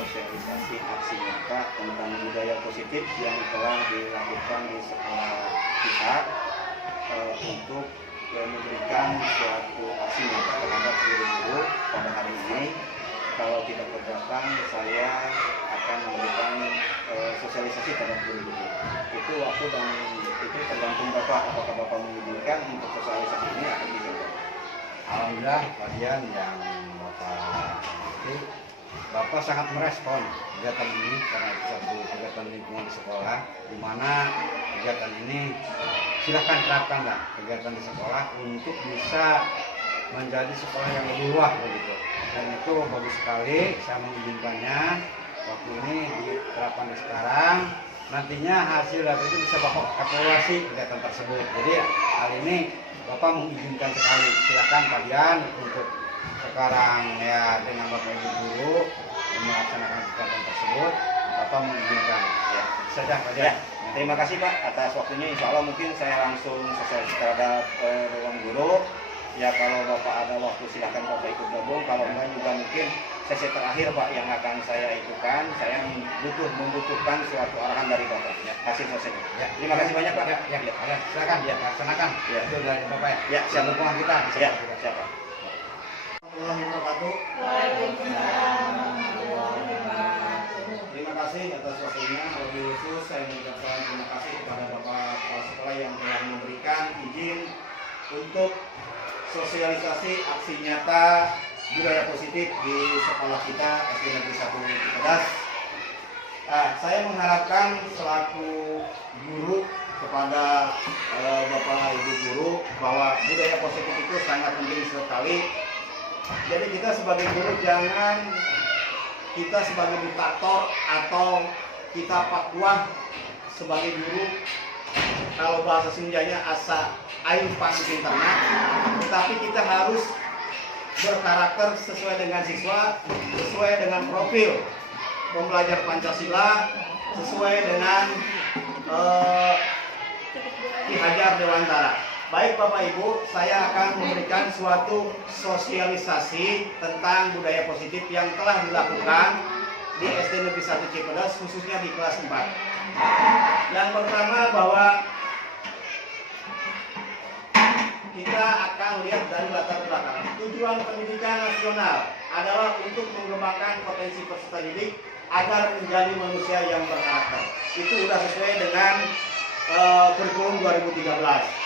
sosialisasi aksi nyata tentang budaya positif yang telah dilakukan di sekolah kita untuk memberikan suatu aksi nyata terhadap guru-guru pada hari ini. Kalau tidak keberatan, saya akan memberikan sosialisasi terhadap guru-guru. Itu waktu dan itu tergantung Bapak, apakah Bapak mengizinkan untuk sosialisasi ini akan dicoba. Alhamdulillah bagian yang Bapak sangat merespon kegiatan ini karena itu satu kegiatan lingkungan di sekolah, di mana kegiatan ini silahkan terapkan kegiatan di sekolah untuk bisa menjadi sekolah yang lebih luas begitu. Dan itu bagus sekali, saya mengizinkannya waktu ini diterapkan di sekarang. Nantinya hasil dari itu bisa Bapak evaluasi kegiatan tersebut. Jadi hal ini Bapak mengizinkan sekali, silakan kalian untuk sekarang ya dengan Bapak Ibu guru melaksanakan kegiatan tersebut. Bapak mengizinkan ya saja Pak. Ya, terima kasih Pak atas waktunya. Insya Allah mungkin saya langsung sosialisasi terhadap Dewan Guru. Ya kalau Bapak ada waktu silahkan Bapak ikut gabung. Kalau enggak juga mungkin sesi terakhir Pak yang akan saya ikukan. Saya membutuhkan suatu arahan dari Bapak. Ya, kasih selesai. Ya, terima kasih banyak Pak. Ya, silakan ya laksanakan. Ya, itu dari Bapak ya. Ya, siap dukungan kita. Ya, siapa? Terima kasih atas waktunya. Lebih khusus saya mengucapkan terima kasih kepada Bapak Kepala Sekolah yang telah memberikan izin untuk sosialisasi aksi nyata budaya positif di sekolah kita SD Negeri 1 Cipedas. Saya mengharapkan selaku guru kepada Bapak Ibu guru bahwa budaya positif itu sangat penting sekali. Jadi kita sebagai guru jangan kita sebagai diktator atau kita pakuah sebagai guru, kalau bahasa Sundanya asa air panggung ternak, tetapi kita harus berkarakter sesuai dengan siswa, sesuai dengan profil pembelajar Pancasila, sesuai dengan Ki Hajar Dewantara. Baik Bapak Ibu, saya akan memberikan suatu sosialisasi tentang budaya positif yang telah dilakukan di SD Negeri 1 Cipedas, khususnya di kelas 4. Yang pertama bahwa kita akan lihat dari latar belakang. Tujuan pendidikan nasional adalah untuk mengembangkan potensi peserta didik agar menjadi manusia yang berkarakter. Itu sudah sesuai dengan kurikulum 2013.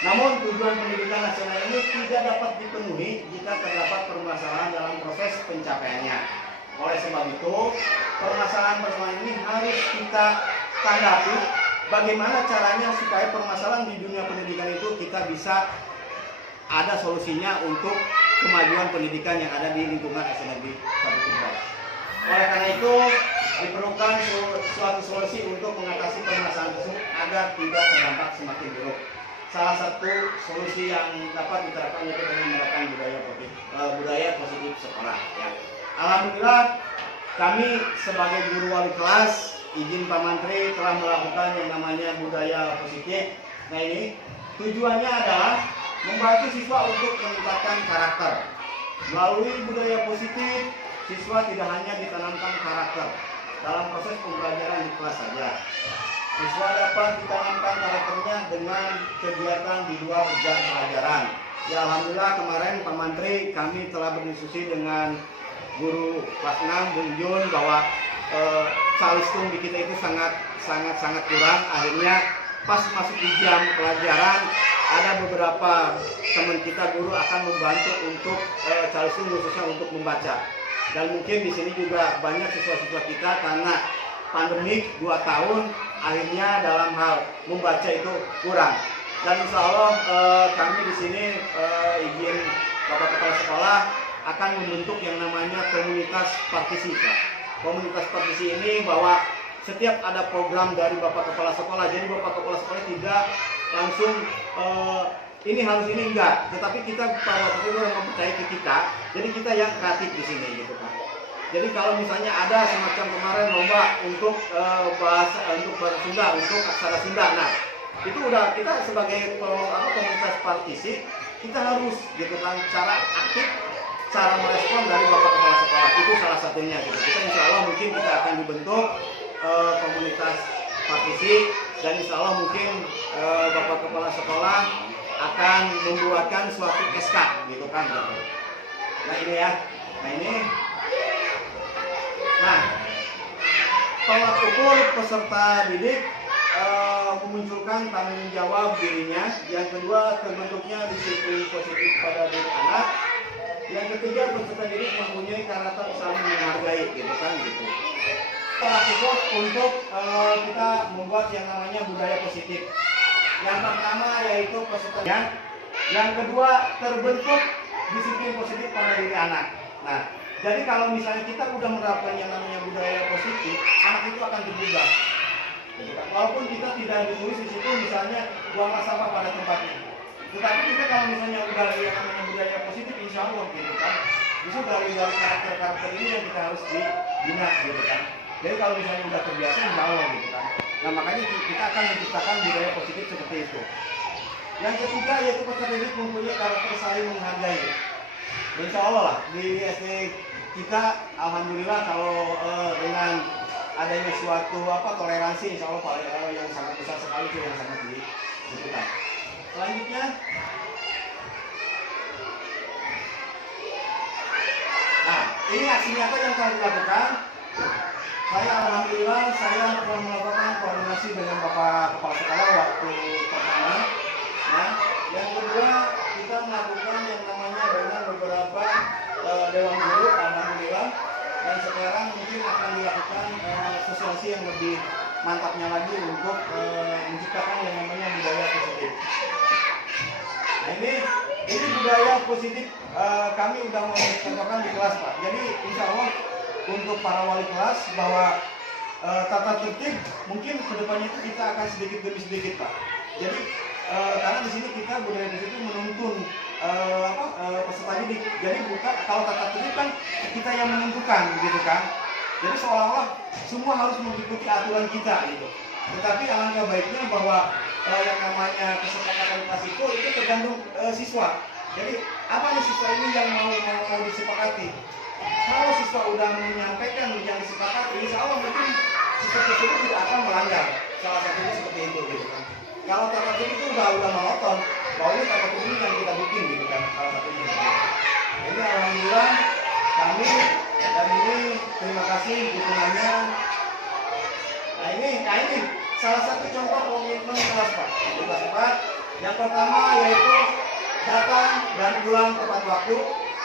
Namun tujuan pendidikan nasional ini tidak dapat dipenuhi jika terdapat permasalahan dalam proses pencapaiannya. Oleh sebab itu, permasalahan-permasalahan ini harus kita tanggapi bagaimana caranya supaya permasalahan di dunia pendidikan itu kita bisa ada solusinya untuk kemajuan pendidikan yang ada di lingkungan SD Negeri 1 Cipedas. Oleh karena itu, diperlukan suatu solusi untuk mengatasi permasalahan tersebut agar tidak terdampak semakin buruk. Salah satu solusi yang dapat diterapkan yaitu dengan menerapkan budaya positif sekolah. Ya. Alhamdulillah kami sebagai guru wali kelas izin Pak Menteri telah melakukan yang namanya budaya positif. Nah ini tujuannya adalah membantu siswa untuk meningkatkan karakter. Melalui budaya positif, siswa tidak hanya ditanamkan karakter dalam proses pembelajaran di kelas saja. Siswa dapat ditanamkan karakternya dengan kegiatan di luar jam pelajaran. Ya Alhamdulillah kemarin Pak Menteri kami telah berdiskusi dengan guru kelas 6 Bung Jun bahwa calistung di kita itu sangat kurang. Akhirnya pas masuk di jam pelajaran ada beberapa teman kita guru akan membantu untuk calistung khususnya untuk membaca. Dan mungkin di sini juga banyak siswa-siswa kita karena pandemik 2 tahun akhirnya dalam hal membaca itu kurang. Dan insya Allah kami di sini izin Bapak Kepala Sekolah akan membentuk yang namanya komunitas partisi. Komunitas partisi ini bahwa setiap ada program dari Bapak Kepala Sekolah, jadi Bapak Kepala Sekolah tidak langsung ini harus ini enggak, tetapi kita Bapak Kepala yang mempercayai ke kita, jadi kita yang kreatif di sini gitu kan. Jadi kalau misalnya ada semacam kemarin lomba untuk bahasa Sunda, untuk aksara Sunda, nah itu udah kita sebagai komunitas partisi kita harus gitu kan cara aktif cara merespon dari Bapak Kepala Sekolah. Itu salah satunya gitu. Kita insya Allah mungkin kita akan dibentuk komunitas partisi, dan insya Allah mungkin Bapak Kepala Sekolah akan membuatkan suatu SK gitu kan gitu. Nah ini ya, nah tolak ukur peserta didik memunculkan tanggung jawab dirinya. Yang kedua, terbentuknya disiplin positif pada diri anak. Yang ketiga, peserta didik mempunyai karakter saling menghargai gitu kan gitu. Tolak ukur untuk kita membuat yang namanya budaya positif. Yang pertama yaitu peserta. Yang kedua, terbentuk disiplin positif pada diri anak. Nah, jadi kalau misalnya kita udah menerapkan yang namanya budaya positif, anak itu akan tergugah. Gitu kan. Walaupun kita tidak ditulis di situ misalnya buanglah sampah pada tempatnya. Tetapi kita kalau misalnya udah yang namanya budaya positif, insya Allah gitu kan. Justru dari karakter-karakter ini yang kita harus dibina gitu kan. Jadi kalau misalnya udah terbiasa, insya Allah gitu kan. Nah makanya kita akan menciptakan budaya positif seperti itu. Yang ketiga yaitu peserta didik mempunyai karakter saling menghargai. Insya Allah lah di SD kita, alhamdulillah kalau dengan adanya suatu toleransi, insya Allah yang sangat besar sekali itu yang sangat dibutuhkan. Selanjutnya, nah ini aksi nyata yang telah dilakukan. Saya alhamdulillah saya telah melakukan koordinasi dengan Bapak Kepala Sekolah waktu pertama. Nah, yang kedua kita melakukan yang namanya dengan beberapa dewan guru, alhamdulillah. Dan sekarang mungkin akan dilakukan sosialisasi yang lebih mantapnya lagi untuk menciptakan yang namanya budaya positif. Nah ini budaya positif kami udah mau contohkan di kelas Pak. Jadi insya Allah untuk para wali kelas bahwa tata tertib mungkin kedepannya itu kita akan sedikit demi sedikit Pak. Jadi karena di sini kita budaya positif menuntun peserta didik. Jadi bukan kalau tata tertib kan kita yang menentukan gitu kan. Jadi seolah-olah semua harus mengikuti aturan kita gitu. Tetapi alangkah baiknya bahwa yang namanya kesepakatan kelas itu tergantung siswa. Jadi apa nih siswa ini yang mau disepakati? Kalau siswa udah menyampaikan yang disepakati, insya Allah mungkin siswa tersebut tidak akan melanggar. Salah satunya seperti itu gitu kan. Kalau tata tertib itu udah monoton, bahwa ini tata tertib yang kita bikin gitu kan, salah satunya. Jadi alhamdulillah kami dan ini terima kasih dukungannya. Nah ini salah satu contoh komitmen kelas Pak. Kelas Pak. Yang pertama yaitu datang dan pulang tepat waktu.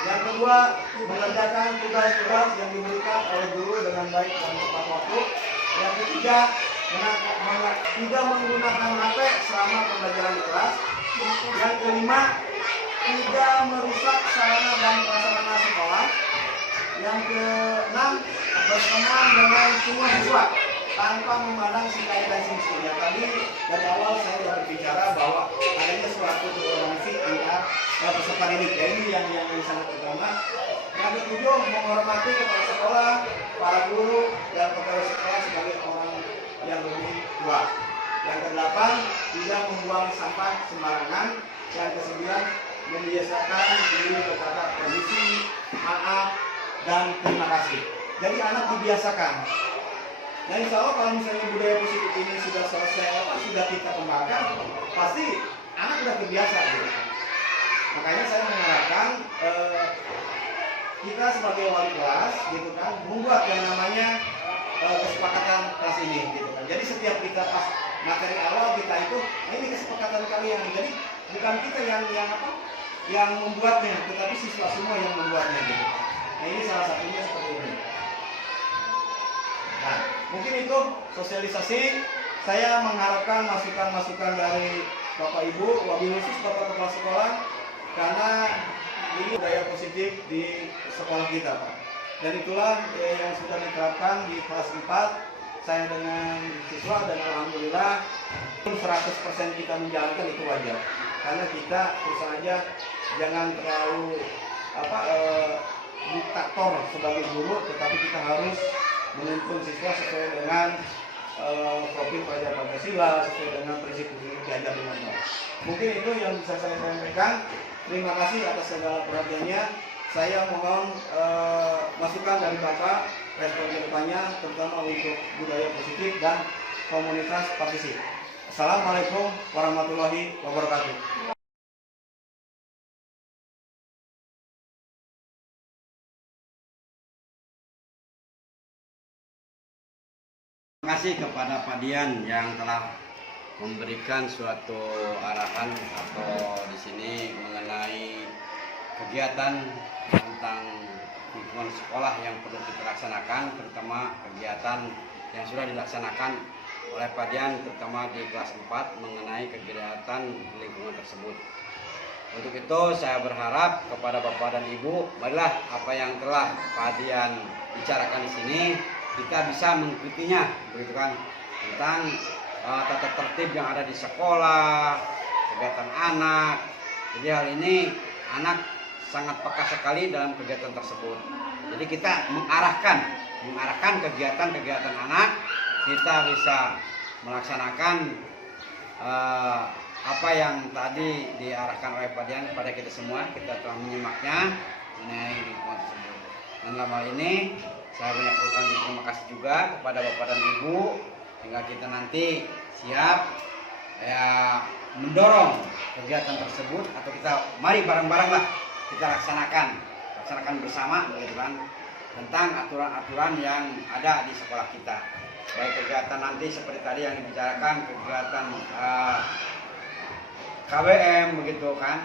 Yang kedua mengerjakan tugas-tugas yang diberikan oleh guru dengan baik dan tepat waktu. Yang ketiga tidak menggunakan HP selama pembelajaran di kelas. Yang kelima tidak merusak sarana dan prasarana sekolah. Yang keenam berteman dengan semua siswa tanpa memandang si kaya dan si miskinnya. Tadi dari awal saya sudah berbicara bahwa adanya suatu toleransi antar peserta didik. Ini yang sangat utama. Yang ketujuh menghormati kepala sekolah, para guru dan pegawai sekolah sebagai orang yang lebih tua. Yang kedelapan tidak membuang sampah sembarangan. Yang kesembilan membiasakan diri berkata permisi, maaf, dan terima kasih. Jadi anak dibiasakan. Dan insya Allah kalau misalnya budaya positif ini sudah selesai, sudah kita kembangkan, pasti anak sudah terbiasa gitu. Makanya saya mengharapkan kita sebagai wali kelas gitu kan membuat yang namanya kesepakatan kelas ini gitu kan. Jadi setiap kita pas materi awal kita itu ini kesepakatan kalian. Jadi bukan kita yang membuatnya, tetapi siswa semua yang membuatnya gitu. Nah ini salah satunya seperti ini. Nah mungkin itu sosialisasi. Saya mengharapkan masukan-masukan dari Bapak Ibu, wabil khusus Bapak Kepala Sekolah, karena ini budaya positif di sekolah kita Pak. Dan itulah yang sudah diterapkan di kelas 4 saya dengan siswa, dan alhamdulillah 100% kita menjalankan itu wajar. Karena kita terus saja jangan terlalu diktator sebagai guru, tetapi kita harus menuntun siswa sesuai dengan profil pelajar Pancasila, sesuai dengan prinsip-prinsip belajar dengan baik. Mungkin itu yang bisa saya sampaikan. Terima kasih atas segala perhatiannya. saya mohon masukan dari Bapak respon ke depannya, terutama untuk budaya positif dan komunitas partisip. Assalamualaikum warahmatullahi wabarakatuh. Terima kasih kepada Pak Dian yang telah memberikan suatu arahan atau di sini mengenai kegiatan tentang lingkungan sekolah yang perlu kita laksanakan, terutama kegiatan yang sudah dilaksanakan oleh Pak Dian terutama di kelas 4 mengenai kegiatan lingkungan tersebut. Untuk itu saya berharap kepada Bapak dan Ibu, marilah apa yang telah Pak Dian bicarakan di sini kita bisa mengikutinya, begitu kan, tentang tata tertib yang ada di sekolah, kegiatan anak. Jadi hal ini anak sangat peka sekali dalam kegiatan tersebut. Jadi kita mengarahkan kegiatan-kegiatan anak, kita bisa melaksanakan apa yang tadi diarahkan oleh Pak Dian kepada kita semua. Kita telah menyimaknya mengenai lingkungan tersebut. Dan dalam hal ini saya banyak terima kasih juga kepada Bapak dan Ibu, sehingga kita nanti siap ya mendorong kegiatan tersebut, atau kita mari bareng-bareng lah kita laksanakan bersama, begitu kan, tentang aturan-aturan yang ada di sekolah kita. Baik kegiatan nanti seperti tadi yang dibicarakan, kegiatan KBM, begitu kan,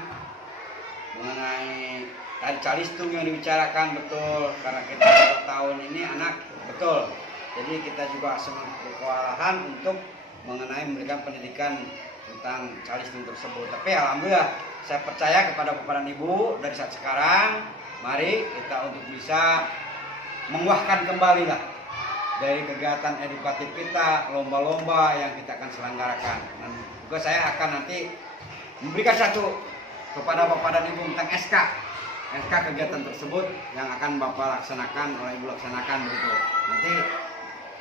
mengenai tadi calistung yang dibicarakan, betul, karena kita tahun ini anak, betul. Jadi kita juga semangat kewalahan untuk mengenai memberikan pendidikan tentang calistung tersebut. Tapi alhamdulillah saya percaya kepada Bapak dan Ibu, dari saat sekarang mari kita untuk bisa menguahkan kembali lah dari kegiatan edukatif kita, lomba-lomba yang kita akan selenggarakan. Dan juga saya akan nanti memberikan satu kepada Bapak dan Ibu tentang SK kegiatan tersebut yang akan Bapak laksanakan, oleh Ibu laksanakan, begitu. Nanti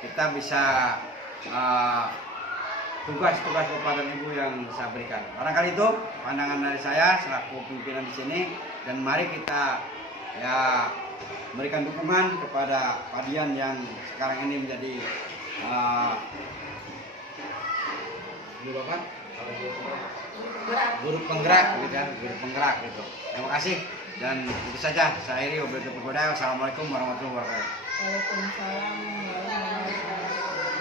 kita bisa tugas-tugas Bapak dan Ibu yang saya berikan. Barangkali itu pandangan dari saya selaku pimpinan di sini, dan mari kita ya memberikan dukungan kepada Pak Dian yang sekarang ini menjadi guru penggerak, gitu kan, guru penggerak gitu. Terima kasih, dan itu saja saya akhiri. Wassalamualaikum warahmatullahi wabarakatuh. Waalaikumsalam warahmatullahi wabarakatuh.